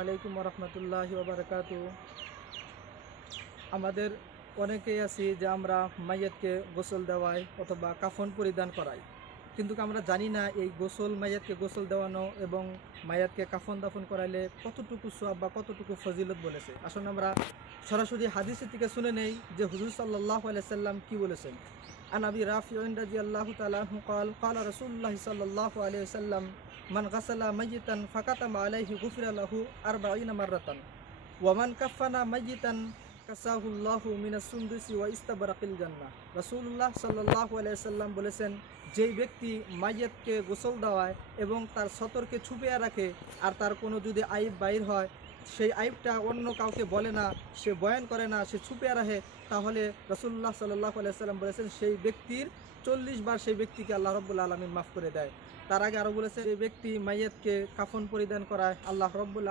আলাইকুম রহমতুল্লাহ বারকাত আমাদের অনেকেই আছি যে আমরা মাইয়াতকে গোসল দেওয়াই অথবা কাফন পরিধান করাই কিন্তু আমরা জানি না এই গোসল, মাইয়াতকে গোসল দেওয়ানো এবং মায়াতকে কাফন দাফন করাইলে কতটুকু সোয়াব বা কতটুকু ফজিলত বলেছে। আসলে আমরা সরাসরি হাদিসের থেকে শুনে নেই যে হুজুর সাল্লাহ সাল্লাম কি বলেছেন। আনাবি রাফি রাজি আল্লাহ তালাহ কাল কাল রসুল্লাহ সাল্লাহ আলিয়া সাল্লাম মান গাসালা মাইয়িতান ফাকাতামা আলাইহি গুফিরা লাহু আরবাঈনা মাররাতান ওয়া মান কাফানা মাইয়িতান কাসাহুল্লাহু মিনা সুন্দুসি ওয়া ইস্তাবরাকিল জান্নাহ রাসূলুল্লাহ সাল্লাল্লাহু আলাইহি সাল্লাম বলেছেন যেই ব্যক্তি মাইয়াতকে গোসল দেওয়ায় এবং তার সতর্কে ছুপিয়ে রাখে আর তার কোনো যদি আইব বাইর হয় সেই আইবটা অন্য কাউকে বলে না, সে বয়ান করে না, সে ছুপে রাখে তাহলে রসুল্লাহ সাল্লাহ আলাইসাল্লাম বলেছেন, সেই ব্যক্তির চল্লিশ বার সেই ব্যক্তিকে আল্লাহ রব্বুল আলমিন মাফ করে দেয়। তার আগে আরও বলেছে, যে ব্যক্তি মাইয়াতকে কাফন পরিধান করায়, আল্লাহ রব্বুল